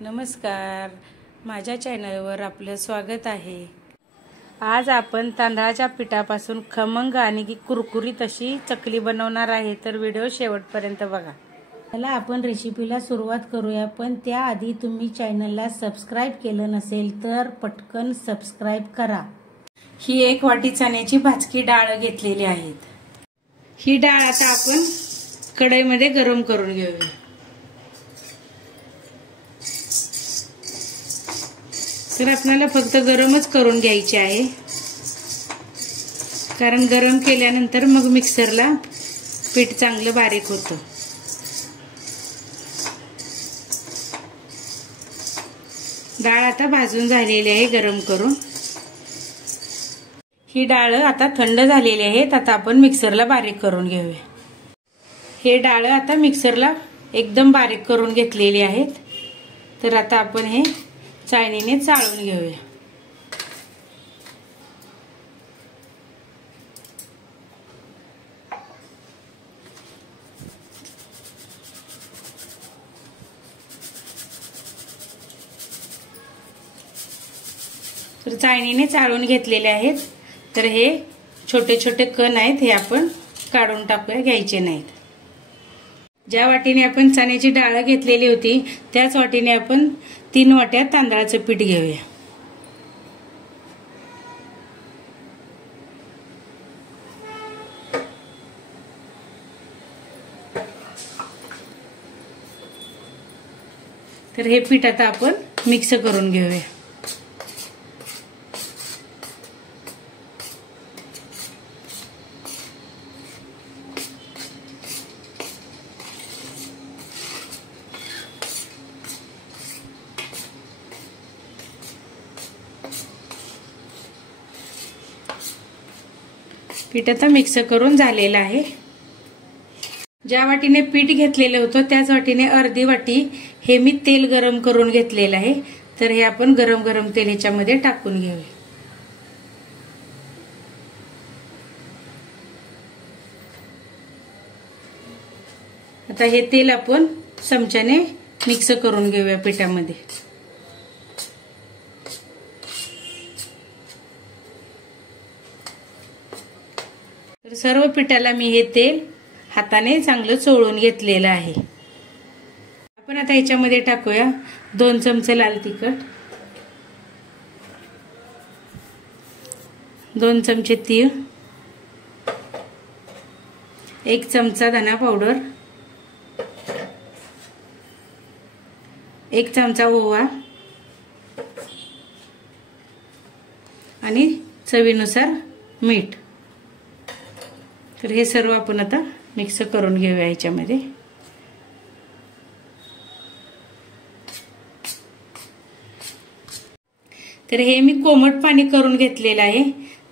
नमस्कार, माझ्या चॅनलवर आपलं स्वागत आहे। आज आपण तांदळाच्या पिठापासून खमंग आणि कुरकुरीत अशी चकली बनवणार आहे, तर व्हिडिओ शेवटपर्यंत बघा। चला आपण रेसिपीला सुरुवात करूया, पण त्याआधी तुम्ही चॅनलला सबस्क्राइब केलं नसेल तर पटकन सबस्क्राइब करा। ही 1 वाटी चण्याची भाजकी डाळ घेतलेली आहे। ही डाळ आता आपण कढईमध्ये गरम करून घेऊया। तर आपल्याला फक्त गरमच करून घ्यायची आहे, कारण गरम केल्यानंतर मग मिक्सरला पीठ चांगलं बारीक होतं। डाळ आता भाजून झालेली आहे गरम करून। ही डाळ आता थंड झालेली आहे, आता आपण मिक्सरला बारीक करून घेऊया। हे डाळ आता मिक्सरला एकदम बारीक करून घेतलेली आहेत, तर आता आपण हे चाळणीने चाळून घेऊया। तर चाळणीने चाळून घेतलेले आहेत, तर हे छोटे छोटे कण आहेत, हे आपण काढून टाकूया, घ्यायचे नाहीत। ज्या वाटीने आपण चण्याची डाळ घेतलेली होती त्याच वाटीने आपण 3 वाट्या तांदळाचं पीठ घेऊया। तर हे पीठ आता आपण मिक्स करून घेऊया। पीठ आता मिक्स करून झालेलं आहे। ज्या वाटीने पीठ घेतलेलं होतं त्याच वाटीने अर्धी वाटी हे मी तेल गरम करून घेतलेलं आहे, तर हे आपण गरम गरम तेल ह्याच्यामध्ये टाकून घेऊया। आता हे तेल आपण चमच्याने मिक्स करून घेऊया पिठामध्ये। तर सर्व पिठाला मी हे तेल हाताने चांगलं चोळून घेतलेलं आहे। आपण आता याच्यामध्ये टाकूया 2 चमचे लाल तिखट, 2 चमचे तीळ, 1 चमचा धना पावडर, 1 चमचा ओवा आणि चवीनुसार मीठ। तर हे सर्व आपण आता मिक्स करून घेऊया याच्यामध्ये। तर हे मी कोमट पाणी करून घेतलेलं आहे,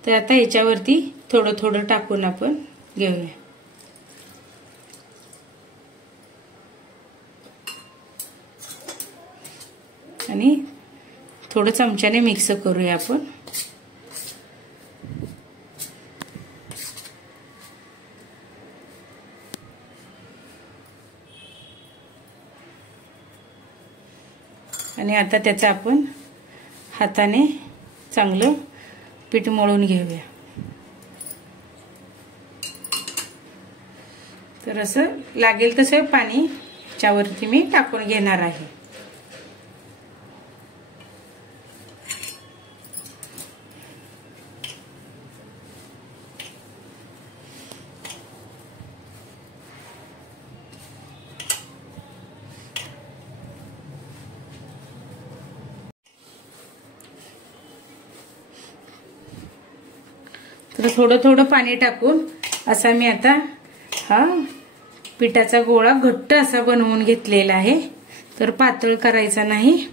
तर आता ह्याच्यावरती थोडं थोडं टाकून आपण घेऊया आणि थोडं चमच्याने मिक्स करूया आपण। आणि आता त्याचं आपण हाताने चांगलं पीठ मळून घेऊया। तर असं लागेल तसं पाणी त्यावरती मी टाकून घेणार आहे। तर थोडं थोडं पाणी टाकून असा मी आता हा पिठाचा गोळा घट्ट असा बनवून घेतलेला आहे, तर पातळ करायचा नाही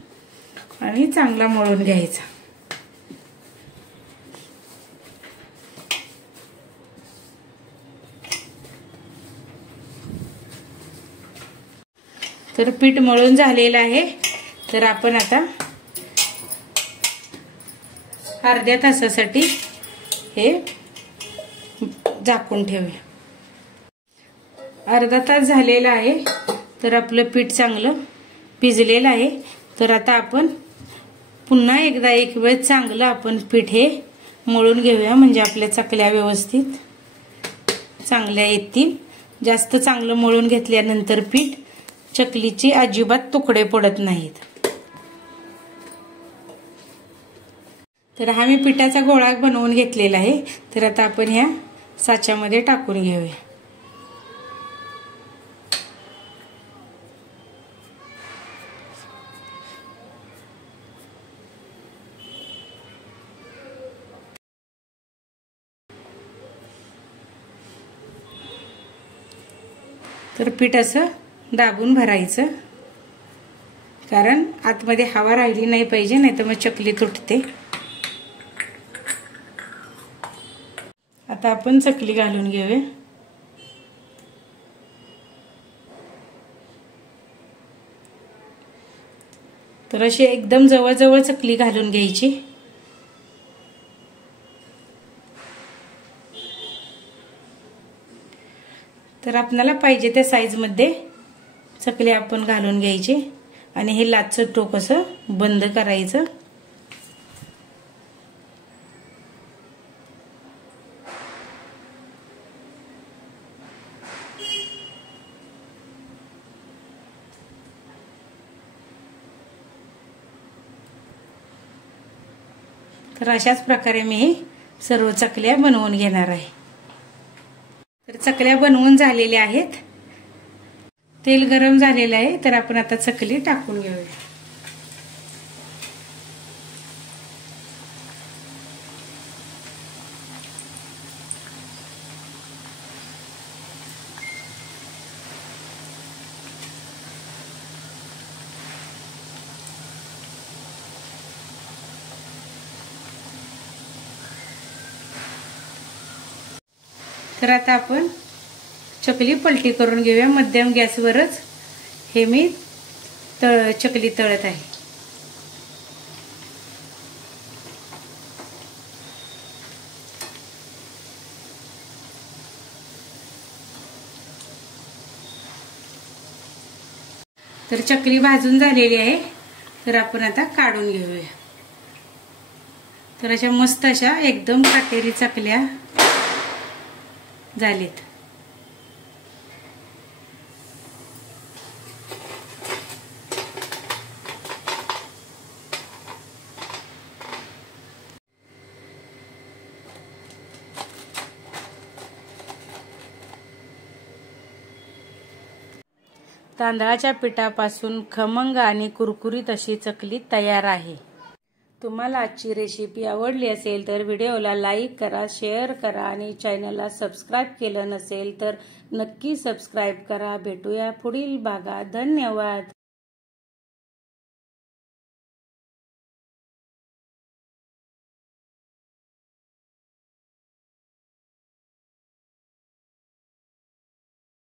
आणि चांगला मळून घ्यायचा। तर पीठ मळून झालेलं आहे, तर आपण आता अर्ध्या तासासाठी हे झाकून ठेवूया। अर्धा तास झालेला आहे, तर आपलं पीठ चांगलं भिजलेलं आहे। तर आता आपण पुन्हा एकदा एक वेळ चांगलं आपण पीठ हे मळून घेऊया, म्हणजे आपल्या चकल्या व्यवस्थित चांगल्या येतील। जास्त चांगलं मळून घेतल्यानंतर पीठ चकलीची अजिबात तुकडे पडत नाहीत। तर हा मी पिठाचा गोळा बनवून घेतलेला आहे। तर आता आपण ह्या साच्यामध्ये टाकून घेऊया। तर पीठ असं दाबून भरायचं, कारण आतमध्ये हवा राहिली नाही पाहिजे, नाहीतर मग चकली तुटते। आता आपण चकली घालून घेऊया। तर अशी एकदम जवळ चकली घालून घ्यायची। तर आपल्याला पाहिजे त्या साईज मध्ये चकली आपण घालून घ्यायची आणि हे लाचचं टोक असं बंद करायचं। तर अशाच प्रकारे मी सर्व चकल्या बनवून घेणार आहे। तर चकल्या बनवून झालेल्या आहेत। तेल गरम झालेलं आहे, तर आपण आता चकली टाकून घेऊया। तर आता आपण चकली पलटी करून घेऊया। मध्यम गॅसवरच हे मी चकली तळत आहे। तर चकली भाजून झालेली आहे, तर आपण आता काढून घेऊया। तर अशा मस्त अशा एकदम काटेरी चकल्या झालीत। तांदळाच्या पिठापासून खमंग आणि कुरकुरीत अशी चकली तयार आहे। तुम्हाला आजची रेसिपी आवडली असेल तर व्हिडिओला लाईक करा, शेअर करा आणि चॅनलला सबस्क्राईब केलं नसेल तर नक्की सबस्क्राईब करा। भेटूया पुढील भागात। धन्यवाद।